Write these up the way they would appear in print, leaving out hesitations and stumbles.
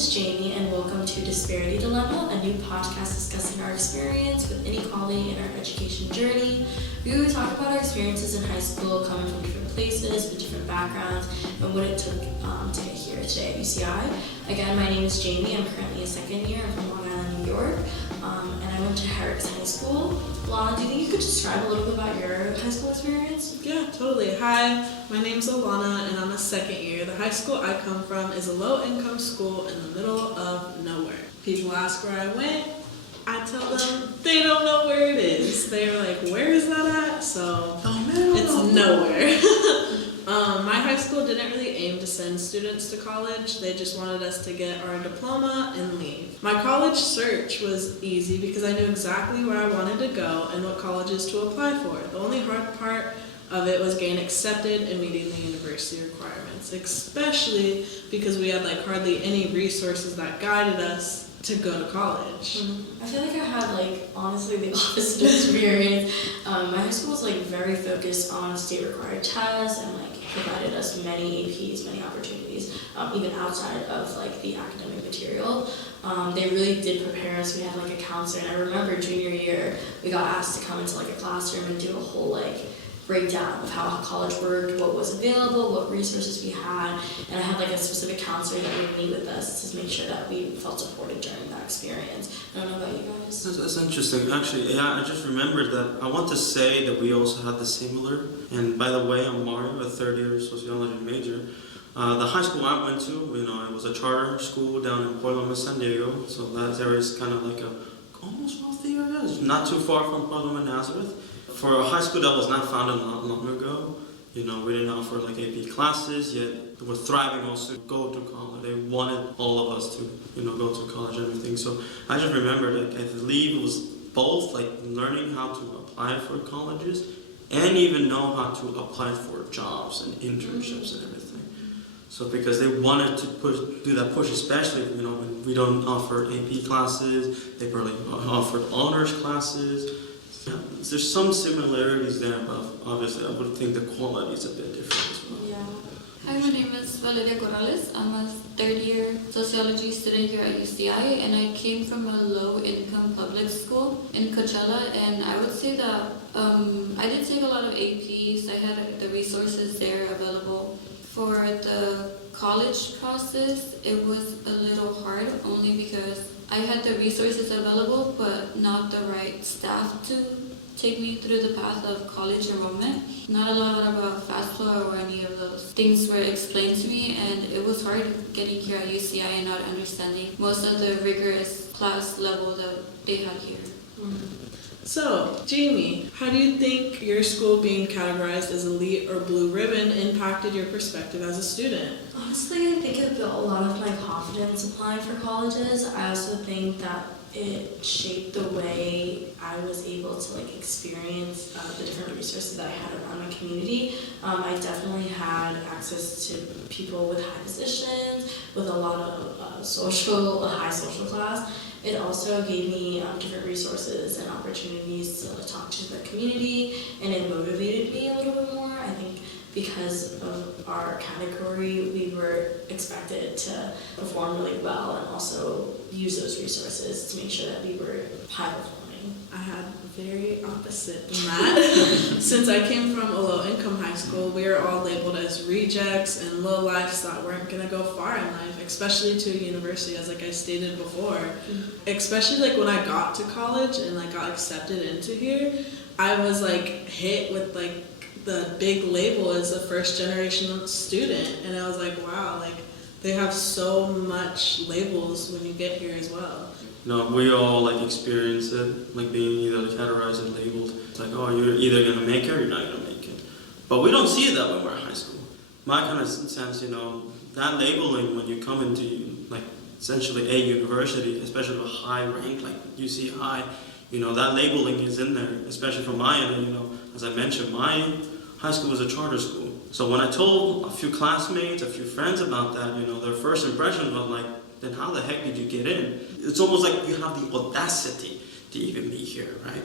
is Jamie, and welcome to Disparity Dilemma, a new podcast discussing our experience with inequality in our education journey. We will talk about our experiences in high school, coming from different places, with different backgrounds, and what it took to get here today at UCI. Again, my name is Jamie. I'm currently a second year. I'm from Long Island, New York, and I went to Herrick's High School. Alanna, do you think you could describe a little bit about your high school experience? Yeah, totally. Hi, my name's Alanna, and I'm a second year. The high school I come from is a low-income school in the middle of nowhere. People ask where I went, I tell them they don't know where it is. They're like, where is that at? So, it's nowhere. My high school didn't really aim to send students to college. They just wanted us to get our diploma and leave. My college search was easy because I knew exactly where I wanted to go and what colleges to apply for. The only hard part of it was getting accepted and meeting the university requirements, especially because we had hardly any resources that guided us to go to college. I feel like I had honestly the opposite experience. My high school was very focused on state required tests and provided us many APs, many opportunities, even outside of the academic material. They really did prepare us. We had a counselor, and I remember junior year we got asked to come into a classroom and do a whole breakdown of how college worked, what was available, what resources we had, and I had a specific counselor that would meet with us to make sure that we felt supported during that experience. I don't know about you guys. That's interesting. Actually, yeah, I just remembered that I want to say that we also had the similar. And by the way, I'm Mario, a third-year sociology major. The high school I went to, it was a charter school down in Portland, San Diego. So that area is kind of almost wealthy area. It's not too far from Portland and Nazareth. For a high school that was not founded not long ago, we didn't offer AP classes, yet they were thriving also to go to college. They wanted all of us to, go to college and everything. So I just remember I believe it was both learning how to apply for colleges and even know how to apply for jobs and internships and everything. So because they wanted to do that push, especially when we don't offer AP classes, they barely offered honors classes. Yeah, there's some similarities there, but obviously I would think the quality is a bit different as well. Yeah. Hi, my name is Valeria. I'm a third-year sociology student here at UCI, and I came from a low-income public school in Coachella, and I would say that I did take a lot of APs. I had the resources there available. For the college process, it was a little hard, only because I had the resources available, but not the right staff to take me through the path of college enrollment. Not a lot about FAFSA or any of those things were explained to me, and it was hard getting here at UCI and not understanding most of the rigorous class level that they had here. So, Jamie, how do you think your school being categorized as elite or blue ribbon impacted your perspective as a student? Honestly, I think it built a lot of my confidence applying for colleges. I also think that it shaped the way I was able to experience the different resources that I had around my community. I definitely had access to people with high positions, with a lot of high social class. It also gave me different resources and opportunities to talk to the community, and it motivated me a little bit more. I think because of our category, we were expected to perform really well and also use those resources to make sure that we were high performing. I had very opposite than that. Since I came from a low-income high school, we were all labeled as rejects and lowlifes that weren't going to go far in life, especially to a university, as I stated before. Especially when I got to college and got accepted into here, I was hit with the big label as a first-generation student, and I was wow, they have so much labels when you get here as well. We all experience it, being either categorized and labeled. It's oh, you're either gonna make it or you're not gonna make it. But we don't see it that way when we're in high school. My kind of sense, that labeling when you come into essentially a university, especially a high rank like UCI, that labeling is in there, especially from my end. As I mentioned, my high school was a charter school. So when I told a few classmates, a few friends about that, their first impression was then how the heck did you get in? It's almost like you have the audacity to even be here, right?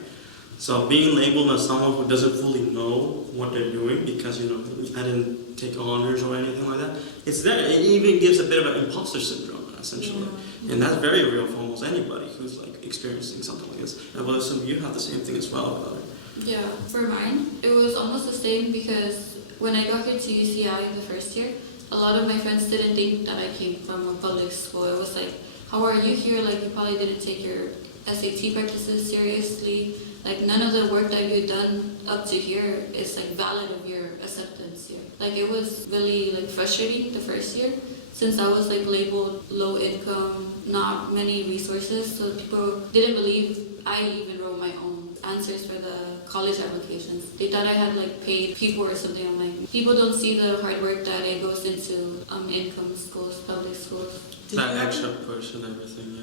So being labeled as someone who doesn't fully know what they're doing because, I didn't take honors or anything like that, it's there. It even gives a bit of an imposter syndrome. essentially. And that's very real for almost anybody who's like experiencing something like this. I will assume you have the same thing as well, Valeria. Yeah, for mine, it was almost the same because when I got here to UCI in the first year, a lot of my friends didn't think that I came from a public school. It was like, how are you here? Like, you probably didn't take your SAT practices seriously. Like, none of the work that you've done up to here is like valid of your acceptance here. Like, it was really like frustrating the first year since I was like labeled low income, not many resources, so people didn't believe I even wrote my own answers for the college applications. They thought I had like paid people or something. I'm like, people don't see the hard work that it goes into income schools, public schools. That extra push and everything, yeah.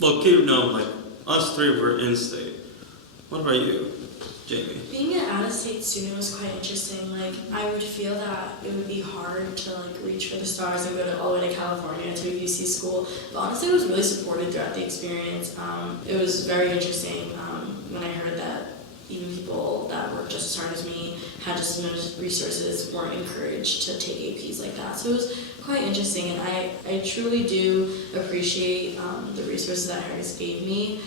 Well, keep no, like us three were in state. What about you, Jamie? Being an out-of-state student was quite interesting. Like, I would feel that it would be hard to like reach for the stars and go all the way to California to a UC school. But honestly, I was really supported throughout the experience. It was very interesting when I heard that even people that were just as hard as me had just as much resources weren't encouraged to take APs like that. So it was quite interesting, and I truly do appreciate the resources that Harris gave me.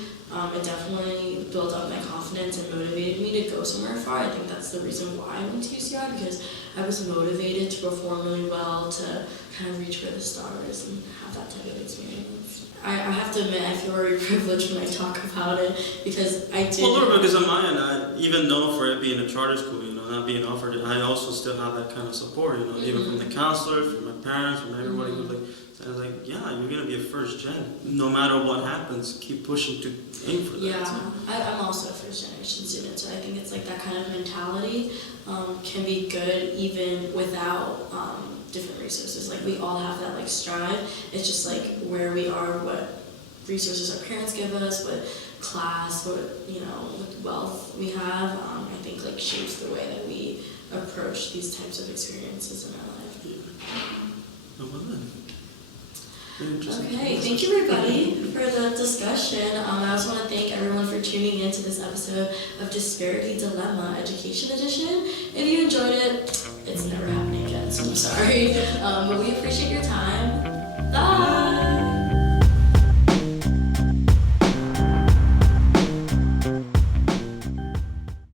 It definitely built up my confidence and motivated me to go somewhere far. I think that's the reason why I went to UCI, because I was motivated to perform really well, to kind of reach for the stars and have that type of experience. I have to admit, I feel very privileged when I talk about it, because I did. Well, a little bit because on my end, even though for it being a charter school, not being offered it, I also still have that kind of support, even from the counselors, from my parents, from everybody who's like, I was like, yeah, you're gonna be a first gen. No matter what happens, keep pushing to aim for that. Yeah, I'm also a first generation student, so I think it's like that kind of mentality can be good even without different resources. Like, we all have that like strive. It's just like where we are, what resources our parents give us, what class, what what wealth we have. I think like shapes the way that we approach these types of experiences in our life. Yeah. Well then. Okay, thank you everybody for the discussion. I also want to thank everyone for tuning in to this episode of Disparity Dilemma Education Edition. If you enjoyed it, it's never happening again, so I'm sorry. But we appreciate your time.